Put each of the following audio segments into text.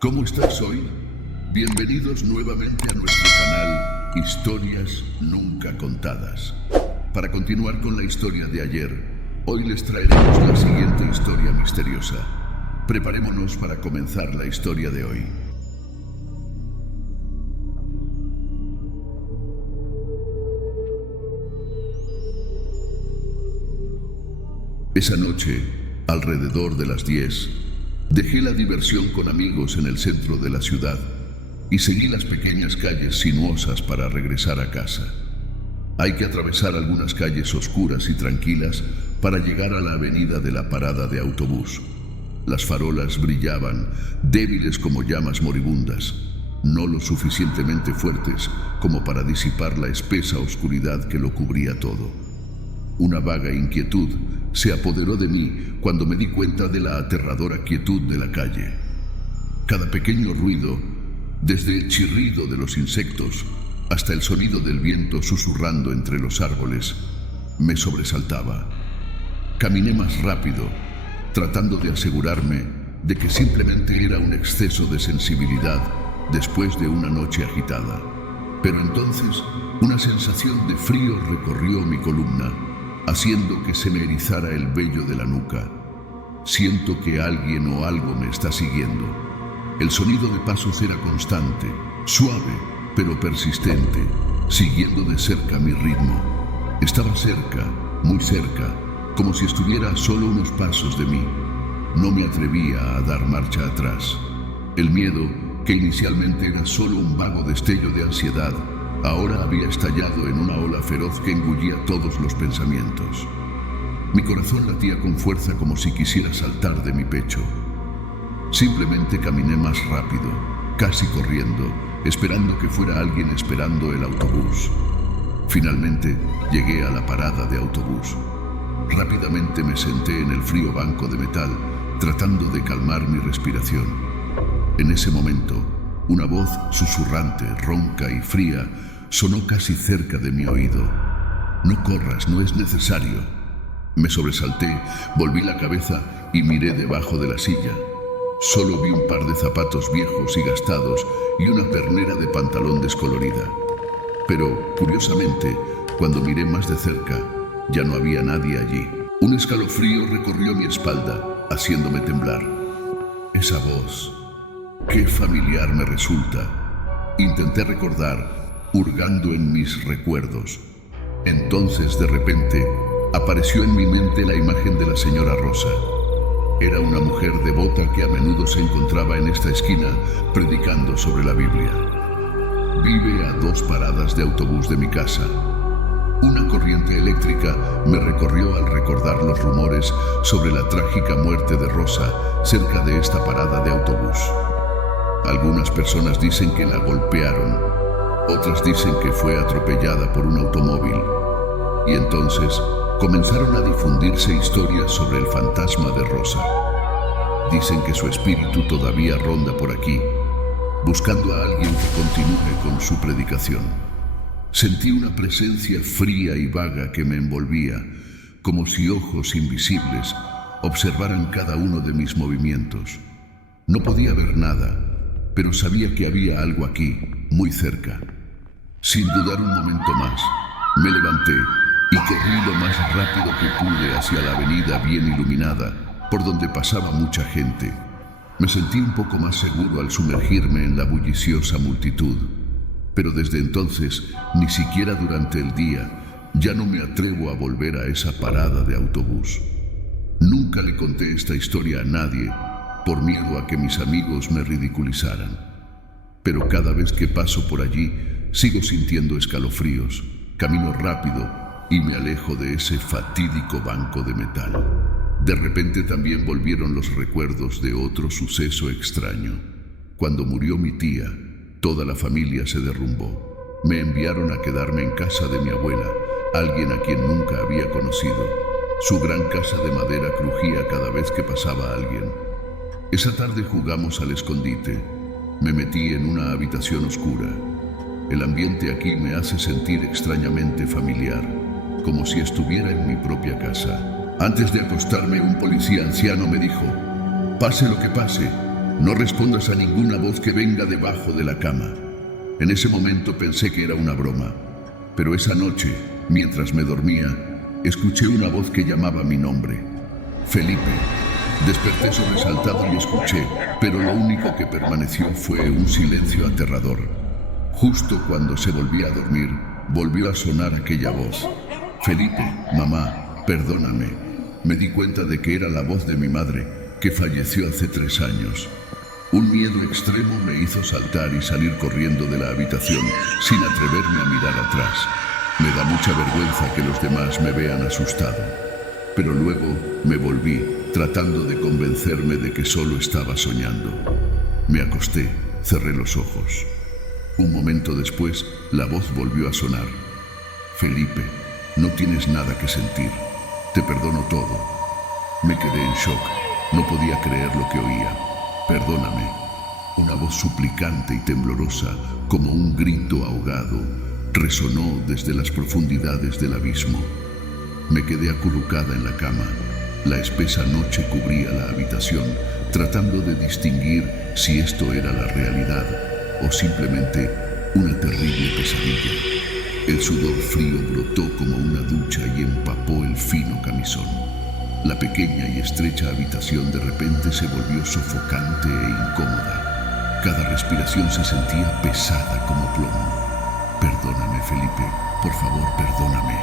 ¿Cómo estás hoy? Bienvenidos nuevamente a nuestro canal Historias Nunca Contadas. Para continuar con la historia de ayer, hoy les traeremos la siguiente historia misteriosa. Preparémonos para comenzar la historia de hoy. Esa noche, alrededor de las 10, dejé la diversión con amigos en el centro de la ciudad y seguí las pequeñas calles sinuosas para regresar a casa. Hay que atravesar algunas calles oscuras y tranquilas para llegar a la avenida de la parada de autobús. Las farolas brillaban, débiles como llamas moribundas, no lo suficientemente fuertes como para disipar la espesa oscuridad que lo cubría todo. Una vaga inquietud se apoderó de mí cuando me di cuenta de la aterradora quietud de la calle. Cada pequeño ruido, desde el chirrido de los insectos hasta el sonido del viento susurrando entre los árboles, me sobresaltaba. Caminé más rápido, tratando de asegurarme de que simplemente era un exceso de sensibilidad después de una noche agitada. Pero entonces, una sensación de frío recorrió mi columna, haciendo que se me erizara el vello de la nuca. Siento que alguien o algo me está siguiendo. El sonido de pasos era constante, suave, pero persistente, siguiendo de cerca mi ritmo. Estaba cerca, muy cerca, como si estuviera a solo unos pasos de mí. No me atrevía a dar marcha atrás. El miedo, que inicialmente era solo un vago destello de ansiedad, ahora había estallado en una ola feroz que engullía todos los pensamientos. Mi corazón latía con fuerza como si quisiera saltar de mi pecho. Simplemente caminé más rápido, casi corriendo, esperando que fuera alguien esperando el autobús. Finalmente llegué a la parada de autobús. Rápidamente me senté en el frío banco de metal, tratando de calmar mi respiración. En ese momento, una voz susurrante, ronca y fría sonó casi cerca de mi oído. «No corras, no es necesario». Me sobresalté, volví la cabeza y miré debajo de la silla. Solo vi un par de zapatos viejos y gastados y una pernera de pantalón descolorida. Pero, curiosamente, cuando miré más de cerca, ya no había nadie allí. Un escalofrío recorrió mi espalda, haciéndome temblar. Esa voz, qué familiar me resulta. Intenté recordar, hurgando en mis recuerdos. Entonces, de repente, apareció en mi mente la imagen de la señora Rosa. Era una mujer devota que a menudo se encontraba en esta esquina predicando sobre la Biblia. Vive a 2 paradas de autobús de mi casa. Una corriente eléctrica me recorrió al recordar los rumores sobre la trágica muerte de Rosa cerca de esta parada de autobús. Algunas personas dicen que la golpearon, otras dicen que fue atropellada por un automóvil. Y entonces comenzaron a difundirse historias sobre el fantasma de Rosa. Dicen que su espíritu todavía ronda por aquí, buscando a alguien que continúe con su predicación. Sentí una presencia fría y vaga que me envolvía, como si ojos invisibles observaran cada uno de mis movimientos. No podía ver nada, pero sabía que había algo aquí, muy cerca. Sin dudar un momento más, me levanté y corrí lo más rápido que pude hacia la avenida bien iluminada, por donde pasaba mucha gente. Me sentí un poco más seguro al sumergirme en la bulliciosa multitud. Pero desde entonces, ni siquiera durante el día, ya no me atrevo a volver a esa parada de autobús. Nunca le conté esta historia a nadie, por miedo a que mis amigos me ridiculizaran. Pero cada vez que paso por allí, sigo sintiendo escalofríos, camino rápido y me alejo de ese fatídico banco de metal. De repente también volvieron los recuerdos de otro suceso extraño. Cuando murió mi tía, toda la familia se derrumbó. Me enviaron a quedarme en casa de mi abuela, alguien a quien nunca había conocido. Su gran casa de madera crujía cada vez que pasaba alguien. Esa tarde jugamos al escondite. Me metí en una habitación oscura. El ambiente aquí me hace sentir extrañamente familiar, como si estuviera en mi propia casa. Antes de acostarme, un policía anciano me dijo: «Pase lo que pase, No respondas a ninguna voz que venga debajo de la cama. En ese momento pensé que era una broma, pero esa noche, mientras me dormía, escuché una voz que llamaba mi nombre. Felipe. Desperté sobresaltado y escuché, pero lo único que permaneció fue un silencio aterrador. Justo cuando se volvía a dormir, volvió a sonar aquella voz. Felipe, mamá, perdóname. Me di cuenta de que era la voz de mi madre, que falleció hace 3 años. Un miedo extremo me hizo saltar y salir corriendo de la habitación, sin atreverme a mirar atrás. Me da mucha vergüenza que los demás me vean asustado. Pero luego me volví, tratando de convencerme de que solo estaba soñando. Me acosté, cerré los ojos. Un momento después, la voz volvió a sonar. Felipe, no tienes nada que sentir. Te perdono todo. Me quedé en shock. No podía creer lo que oía. Perdóname. Una voz suplicante y temblorosa, como un grito ahogado, resonó desde las profundidades del abismo. Me quedé acurrucada en la cama. La espesa noche cubría la habitación, tratando de distinguir si esto era la realidad o simplemente una terrible pesadilla. El sudor frío brotó como una ducha y empapó el fino camisón. La pequeña y estrecha habitación de repente se volvió sofocante e incómoda. Cada respiración se sentía pesada como plomo. Perdóname, Felipe, por favor, perdóname,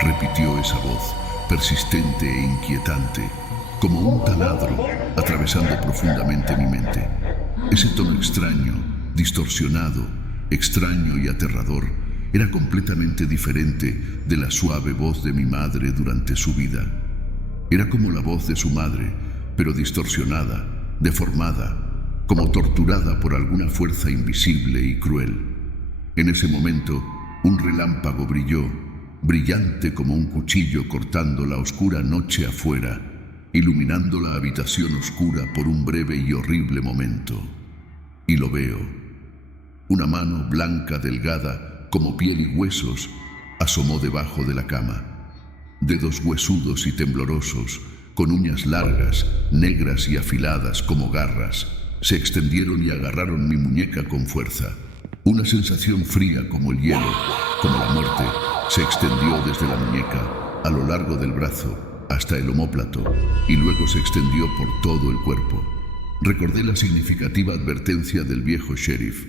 repitió esa voz, persistente e inquietante, como un taladro atravesando profundamente mi mente. Ese tono extraño, distorsionado, extraño y aterrador, era completamente diferente de la suave voz de mi madre durante su vida. Era como la voz de su madre, pero distorsionada, deformada, como torturada por alguna fuerza invisible y cruel. En ese momento, un relámpago brilló, brillante como un cuchillo cortando la oscura noche afuera, iluminando la habitación oscura por un breve y horrible momento. Y lo veo. Una mano blanca, delgada, como piel y huesos, asomó debajo de la cama. Dedos huesudos y temblorosos, con uñas largas, negras y afiladas como garras, se extendieron y agarraron mi muñeca con fuerza. Una sensación fría como el hielo, como la muerte, se extendió desde la muñeca, a lo largo del brazo, hasta el omóplato, y luego se extendió por todo el cuerpo. Recordé la significativa advertencia del viejo sheriff.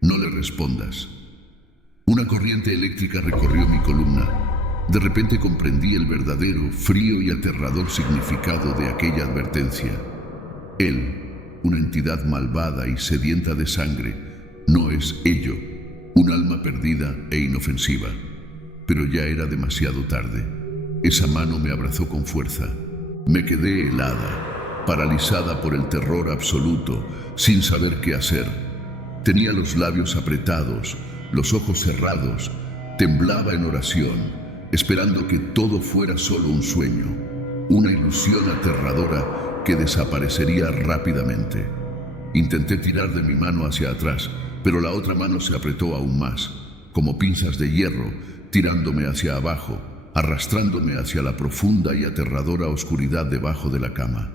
No le respondas. Una corriente eléctrica recorrió mi columna. De repente comprendí el verdadero, frío y aterrador significado de aquella advertencia. Él, una entidad malvada y sedienta de sangre, no es ello, un alma perdida e inofensiva. Pero ya era demasiado tarde. Esa mano me abrazó con fuerza. Me quedé helada, paralizada por el terror absoluto, sin saber qué hacer. Tenía los labios apretados, los ojos cerrados, temblaba en oración, esperando que todo fuera solo un sueño, una ilusión aterradora que desaparecería rápidamente. Intenté tirar de mi mano hacia atrás, pero la otra mano se apretó aún más, como pinzas de hierro, tirándome hacia abajo, arrastrándome hacia la profunda y aterradora oscuridad debajo de la cama.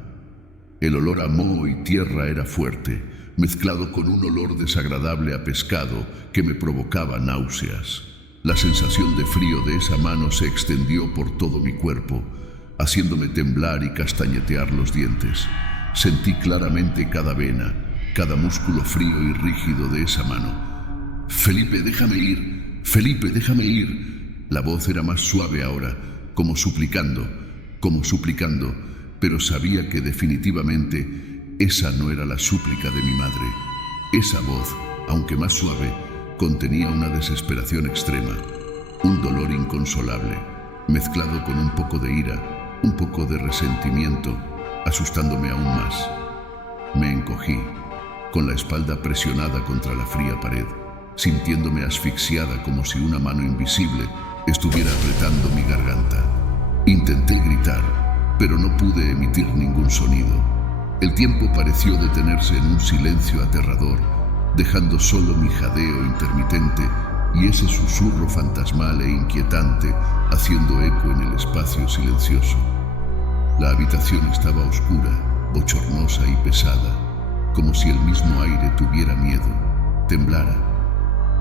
El olor a moho y tierra era fuerte, mezclado con un olor desagradable a pescado que me provocaba náuseas. La sensación de frío de esa mano se extendió por todo mi cuerpo, haciéndome temblar y castañetear los dientes. Sentí claramente cada vena, cada músculo frío y rígido de esa mano. «Felipe, déjame ir. Felipe, déjame ir». La voz era más suave ahora, como suplicando, pero sabía que definitivamente esa no era la súplica de mi madre. Esa voz, aunque más suave, contenía una desesperación extrema, un dolor inconsolable, mezclado con un poco de ira, un poco de resentimiento, asustándome aún más. Me encogí, con la espalda presionada contra la fría pared, sintiéndome asfixiada como si una mano invisible estuviera apretando mi garganta. Intenté gritar, pero no pude emitir ningún sonido. El tiempo pareció detenerse en un silencio aterrador, dejando solo mi jadeo intermitente y ese susurro fantasmal e inquietante haciendo eco en el espacio silencioso. La habitación estaba oscura, bochornosa y pesada, como si el mismo aire tuviera miedo, temblara.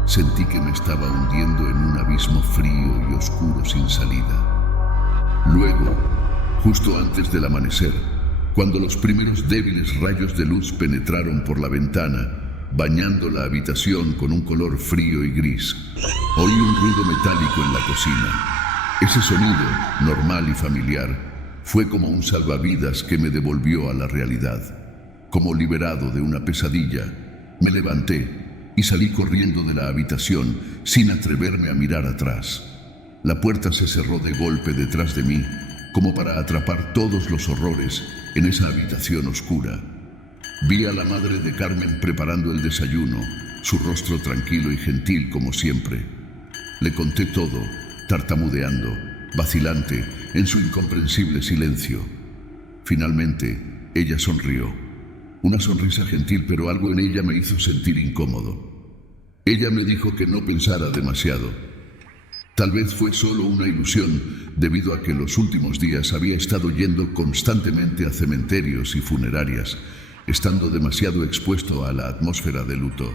Sentí que me estaba hundiendo en un abismo frío y oscuro sin salida. Luego, justo antes del amanecer, cuando los primeros débiles rayos de luz penetraron por la ventana, bañando la habitación con un color frío y gris, oí un ruido metálico en la cocina. Ese sonido, normal y familiar, fue como un salvavidas que me devolvió a la realidad. Como liberado de una pesadilla, me levanté y salí corriendo de la habitación sin atreverme a mirar atrás. La puerta se cerró de golpe detrás de mí, como para atrapar todos los horrores en esa habitación oscura. Vi a la madre de Carmen preparando el desayuno, su rostro tranquilo y gentil como siempre. Le conté todo, tartamudeando, vacilante, en su incomprensible silencio. Finalmente, ella sonrió. Una sonrisa gentil, pero algo en ella me hizo sentir incómodo. Ella me dijo que no pensara demasiado. Tal vez fue solo una ilusión, debido a que los últimos días había estado yendo constantemente a cementerios y funerarias, estando demasiado expuesto a la atmósfera de luto.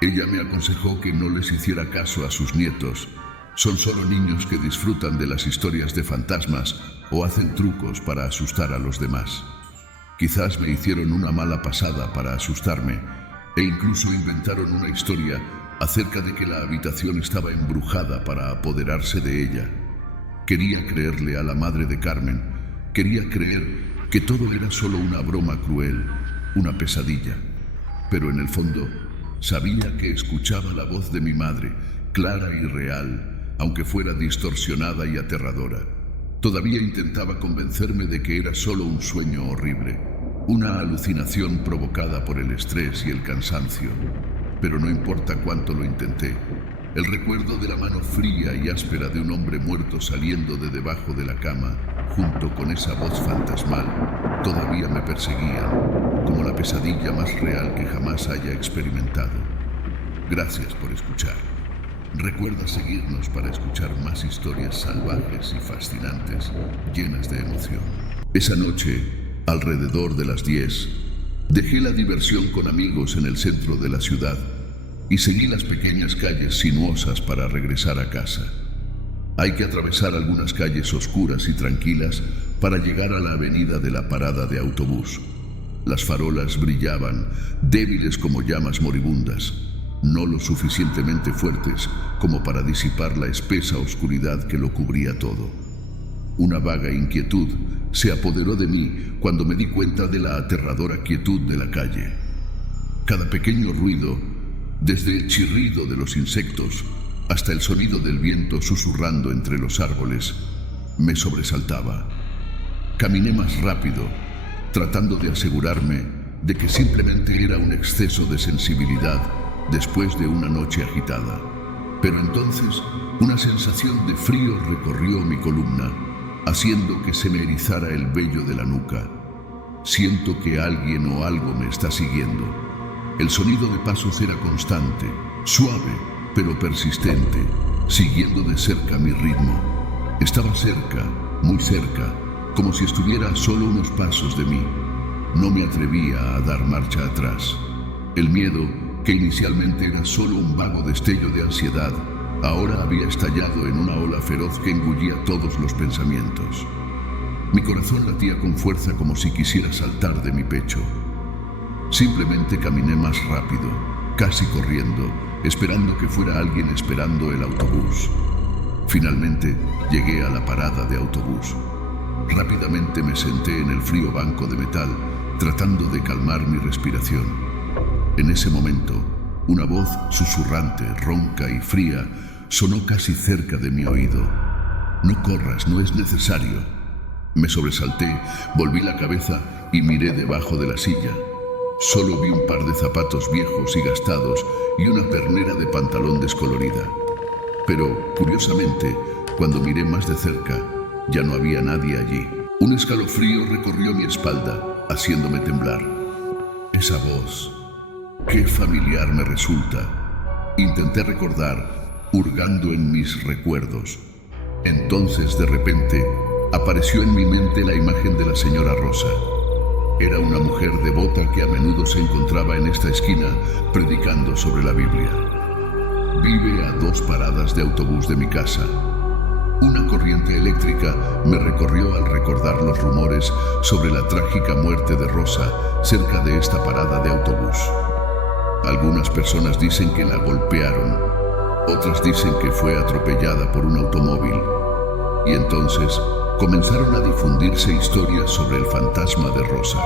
Ella me aconsejó que no les hiciera caso a sus nietos. Son solo niños que disfrutan de las historias de fantasmas o hacen trucos para asustar a los demás. Quizás me hicieron una mala pasada para asustarme, e incluso inventaron una historia acerca de que la habitación estaba embrujada para apoderarse de ella. Quería creerle a la madre de Carmen, quería creer que todo era solo una broma cruel, una pesadilla. Pero en el fondo, sabía que escuchaba la voz de mi madre, clara y real, aunque fuera distorsionada y aterradora. Todavía intentaba convencerme de que era solo un sueño horrible, una alucinación provocada por el estrés y el cansancio. Pero no importa cuánto lo intenté, el recuerdo de la mano fría y áspera de un hombre muerto saliendo de debajo de la cama, junto con esa voz fantasmal, todavía me perseguían, como la pesadilla más real que jamás haya experimentado. Gracias por escuchar. Recuerda seguirnos para escuchar más historias salvajes y fascinantes, llenas de emoción. Esa noche, alrededor de las 10, dejé la diversión con amigos en el centro de la ciudad y seguí las pequeñas calles sinuosas para regresar a casa. Hay que atravesar algunas calles oscuras y tranquilas para llegar a la avenida de la parada de autobús. Las farolas brillaban, débiles como llamas moribundas, no lo suficientemente fuertes como para disipar la espesa oscuridad que lo cubría todo. Una vaga inquietud se apoderó de mí cuando me di cuenta de la aterradora quietud de la calle. Cada pequeño ruido, desde el chirrido de los insectos hasta el sonido del viento susurrando entre los árboles, me sobresaltaba. Caminé más rápido, tratando de asegurarme de que simplemente era un exceso de sensibilidad después de una noche agitada. Pero entonces, una sensación de frío recorrió mi columna, haciendo que se me erizara el vello de la nuca. Siento que alguien o algo me está siguiendo. El sonido de pasos era constante, suave, pero persistente, siguiendo de cerca mi ritmo. Estaba cerca, muy cerca, como si estuviera a solo unos pasos de mí. No me atrevía a dar marcha atrás. El miedo, que inicialmente era solo un vago destello de ansiedad, ahora había estallado en una ola feroz que engullía todos los pensamientos. Mi corazón latía con fuerza como si quisiera saltar de mi pecho. Simplemente caminé más rápido, casi corriendo, esperando que fuera alguien esperando el autobús. Finalmente llegué a la parada de autobús. Rápidamente me senté en el frío banco de metal, tratando de calmar mi respiración. En ese momento, una voz susurrante, ronca y fría sonó casi cerca de mi oído. No corras, no es necesario. Me sobresalté, volví la cabeza y miré debajo de la silla. Solo vi un par de zapatos viejos y gastados y una pernera de pantalón descolorida. Pero, curiosamente, cuando miré más de cerca, ya no había nadie allí. Un escalofrío recorrió mi espalda, haciéndome temblar. Esa voz, qué familiar me resulta. Intenté recordar, hurgando en mis recuerdos. Entonces, de repente, apareció en mi mente la imagen de la señora Rosa. Era una mujer devota que a menudo se encontraba en esta esquina predicando sobre la Biblia. Vive a 2 paradas de autobús de mi casa. Una corriente eléctrica me recorrió al recordar los rumores sobre la trágica muerte de Rosa cerca de esta parada de autobús. Algunas personas dicen que la golpearon, otras dicen que fue atropellada por un automóvil. Y entonces comenzaron a difundirse historias sobre el fantasma de Rosa.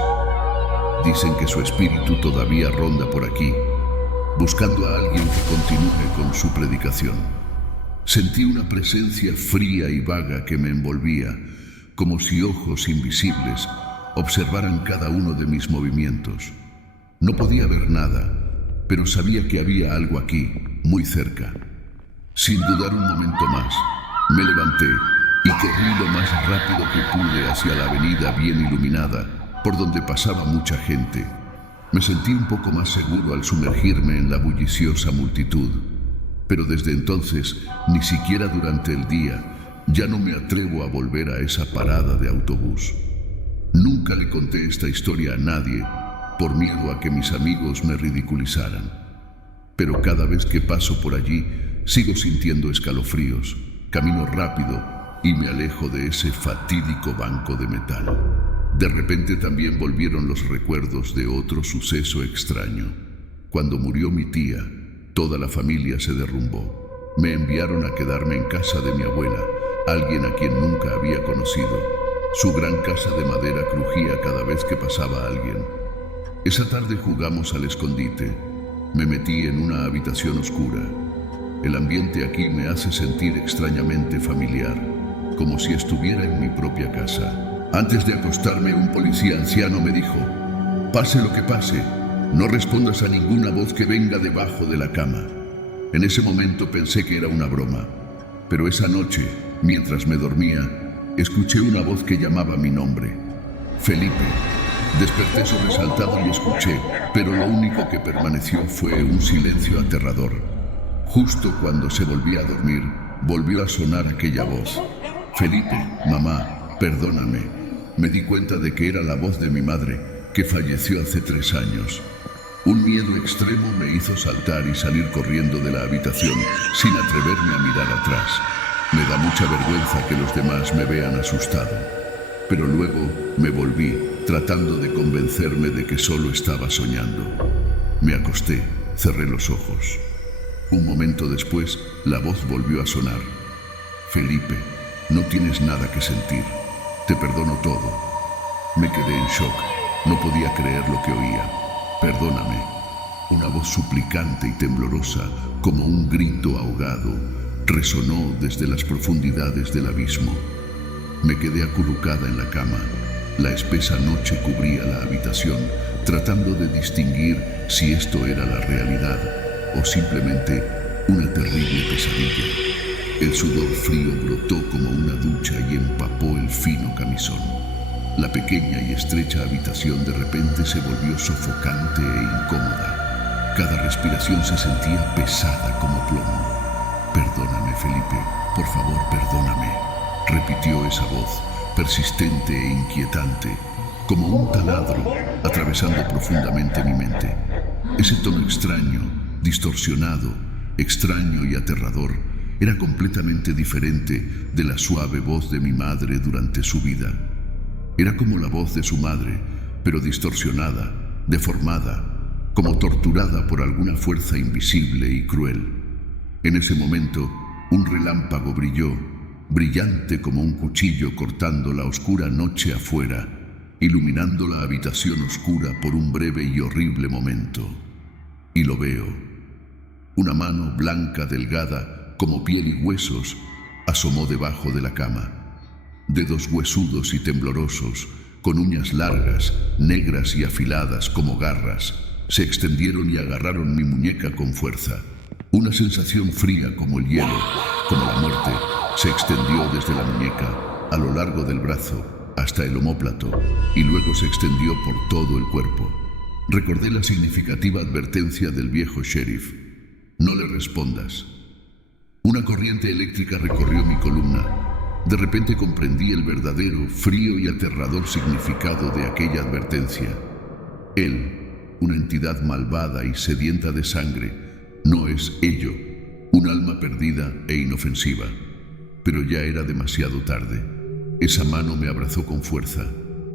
Dicen que su espíritu todavía ronda por aquí, buscando a alguien que continúe con su predicación. Sentí una presencia fría y vaga que me envolvía, como si ojos invisibles observaran cada uno de mis movimientos. No podía ver nada, pero sabía que había algo aquí, muy cerca. Sin dudar un momento más, me levanté y corrí lo más rápido que pude hacia la avenida bien iluminada, por donde pasaba mucha gente. Me sentí un poco más seguro al sumergirme en la bulliciosa multitud. Pero desde entonces, ni siquiera durante el día, ya no me atrevo a volver a esa parada de autobús. Nunca le conté esta historia a nadie, por miedo a que mis amigos me ridiculizaran. Pero cada vez que paso por allí, sigo sintiendo escalofríos, camino rápido y me alejo de ese fatídico banco de metal. De repente también volvieron los recuerdos de otro suceso extraño. Cuando murió mi tía, toda la familia se derrumbó. Me enviaron a quedarme en casa de mi abuela, alguien a quien nunca había conocido. Su gran casa de madera crujía cada vez que pasaba alguien. Esa tarde jugamos al escondite. Me metí en una habitación oscura. El ambiente aquí me hace sentir extrañamente familiar, como si estuviera en mi propia casa. Antes de acostarme, un policía anciano me dijo: «Pase lo que pase, no respondas a ninguna voz que venga debajo de la cama». En ese momento pensé que era una broma, pero esa noche, mientras me dormía, escuché una voz que llamaba mi nombre: «Felipe». Desperté sobresaltado y escuché, pero lo único que permaneció fue un silencio aterrador. Justo cuando se volvía a dormir, volvió a sonar aquella voz: «Felipe, mamá, perdóname». Me di cuenta de que era la voz de mi madre, que falleció hace 3 años. Un miedo extremo me hizo saltar y salir corriendo de la habitación, sin atreverme a mirar atrás. Me da mucha vergüenza que los demás me vean asustado. Pero luego me volví, tratando de convencerme de que solo estaba soñando. Me acosté, cerré los ojos. Un momento después, la voz volvió a sonar: «Felipe, no tienes nada que sentir. Te perdono todo». Me quedé en shock. No podía creer lo que oía. «Perdóname». Una voz suplicante y temblorosa, como un grito ahogado, resonó desde las profundidades del abismo. Me quedé acurrucada en la cama. La espesa noche cubría la habitación, tratando de distinguir si esto era la realidad o simplemente una terrible pesadilla. El sudor frío brotó como una ducha y empapó el fino camisón. La pequeña y estrecha habitación de repente se volvió sofocante e incómoda. Cada respiración se sentía pesada como plomo. «Perdóname, Felipe, por favor, perdóname», repitió esa voz, persistente e inquietante, como un taladro atravesando profundamente mi mente. Ese tono extraño, distorsionado, extraño y aterrador, era completamente diferente de la suave voz de mi madre durante su vida. Era como la voz de su madre, pero distorsionada, deformada, como torturada por alguna fuerza invisible y cruel. En ese momento, un relámpago brilló, brillante como un cuchillo cortando la oscura noche afuera, iluminando la habitación oscura por un breve y horrible momento. Y lo veo. Una mano blanca, delgada, como piel y huesos, asomó debajo de la cama. Dedos huesudos y temblorosos, con uñas largas, negras y afiladas como garras, se extendieron y agarraron mi muñeca con fuerza. Una sensación fría como el hielo, como la muerte, se extendió desde la muñeca, a lo largo del brazo, hasta el omóplato, y luego se extendió por todo el cuerpo. Recordé la significativa advertencia del viejo sheriff: «No le respondas». Una corriente eléctrica recorrió mi columna. De repente comprendí el verdadero, frío y aterrador significado de aquella advertencia. Él, una entidad malvada y sedienta de sangre, no es ello, un alma perdida e inofensiva. Pero ya era demasiado tarde. Esa mano me abrazó con fuerza.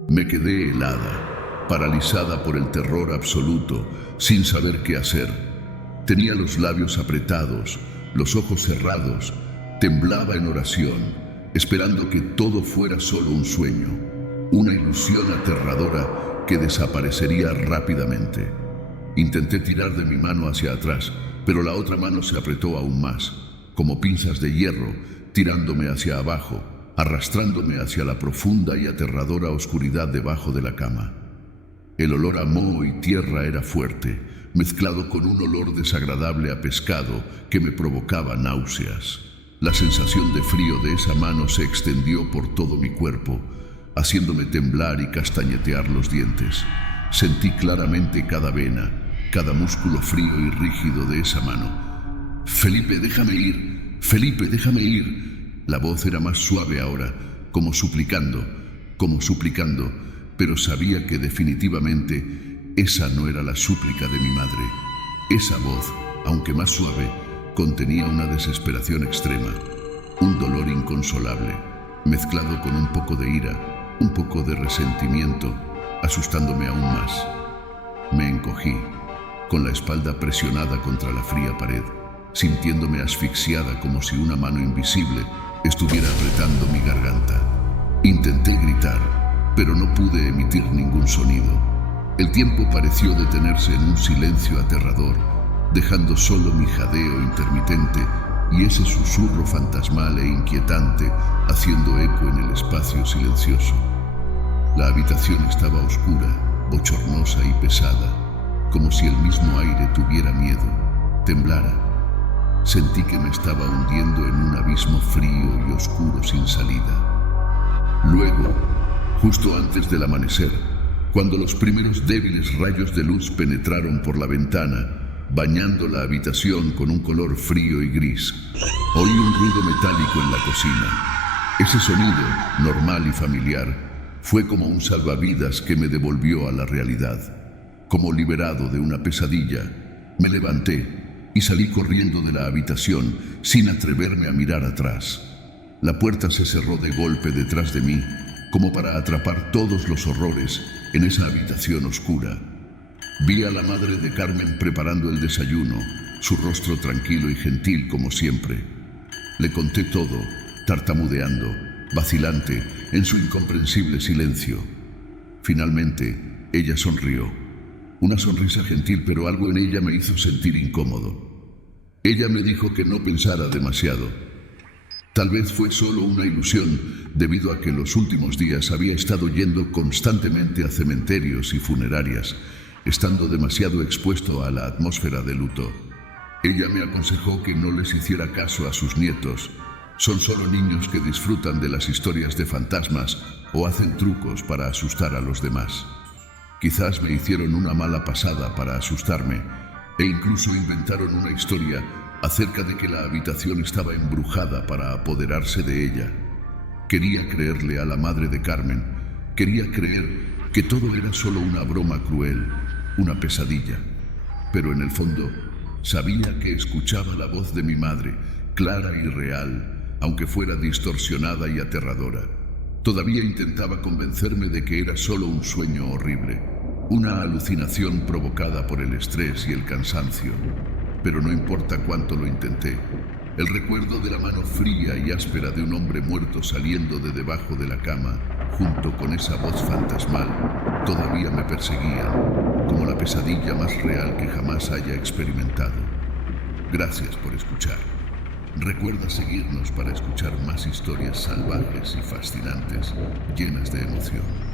Me quedé helada, paralizada por el terror absoluto, sin saber qué hacer. Tenía los labios apretados, los ojos cerrados, temblaba en oración, esperando que todo fuera solo un sueño, una ilusión aterradora que desaparecería rápidamente. Intenté tirar de mi mano hacia atrás, pero la otra mano se apretó aún más, como pinzas de hierro, tirándome hacia abajo, arrastrándome hacia la profunda y aterradora oscuridad debajo de la cama. El olor a moho y tierra era fuerte, mezclado con un olor desagradable a pescado que me provocaba náuseas. La sensación de frío de esa mano se extendió por todo mi cuerpo, haciéndome temblar y castañetear los dientes. Sentí claramente cada vena, cada músculo frío y rígido de esa mano. «Felipe, déjame ir. Felipe, déjame ir». La voz era más suave ahora, como suplicando, pero sabía que definitivamente esa no era la súplica de mi madre. Esa voz, aunque más suave, contenía una desesperación extrema, un dolor inconsolable, mezclado con un poco de ira, un poco de resentimiento, asustándome aún más. Me encogí, con la espalda presionada contra la fría pared, sintiéndome asfixiada como si una mano invisible estuviera apretando mi garganta. Intenté gritar, pero no pude emitir ningún sonido. El tiempo pareció detenerse en un silencio aterrador, dejando solo mi jadeo intermitente y ese susurro fantasmal e inquietante haciendo eco en el espacio silencioso. La habitación estaba oscura, bochornosa y pesada, como si el mismo aire tuviera miedo, temblara. Sentí que me estaba hundiendo en un abismo frío y oscuro sin salida. Luego, justo antes del amanecer, cuando los primeros débiles rayos de luz penetraron por la ventana, bañando la habitación con un color frío y gris, oí un ruido metálico en la cocina. Ese sonido, normal y familiar, fue como un salvavidas que me devolvió a la realidad. Como liberado de una pesadilla, me levanté y salí corriendo de la habitación sin atreverme a mirar atrás. La puerta se cerró de golpe detrás de mí, como para atrapar todos los horrores en esa habitación oscura. Vi a la madre de Carmen preparando el desayuno, su rostro tranquilo y gentil como siempre. Le conté todo, tartamudeando, vacilante, en su incomprensible silencio. Finalmente, ella sonrió. Una sonrisa gentil, pero algo en ella me hizo sentir incómodo. Ella me dijo que no pensara demasiado. Tal vez fue solo una ilusión, debido a que los últimos días había estado yendo constantemente a cementerios y funerarias, estando demasiado expuesto a la atmósfera de luto. Ella me aconsejó que no les hiciera caso a sus nietos. Son solo niños que disfrutan de las historias de fantasmas o hacen trucos para asustar a los demás. Quizás me hicieron una mala pasada para asustarme, e incluso inventaron una historia acerca de que la habitación estaba embrujada para apoderarse de ella. Quería creerle a la madre de Carmen, quería creer que todo era solo una broma cruel, una pesadilla. Pero en el fondo, sabía que escuchaba la voz de mi madre, clara y real, aunque fuera distorsionada y aterradora. Todavía intentaba convencerme de que era solo un sueño horrible, una alucinación provocada por el estrés y el cansancio. Pero no importa cuánto lo intenté, el recuerdo de la mano fría y áspera de un hombre muerto saliendo de debajo de la cama, junto con esa voz fantasmal, todavía me perseguían, como la pesadilla más real que jamás haya experimentado. Gracias por escuchar. Recuerda seguirnos para escuchar más historias salvajes y fascinantes, llenas de emoción.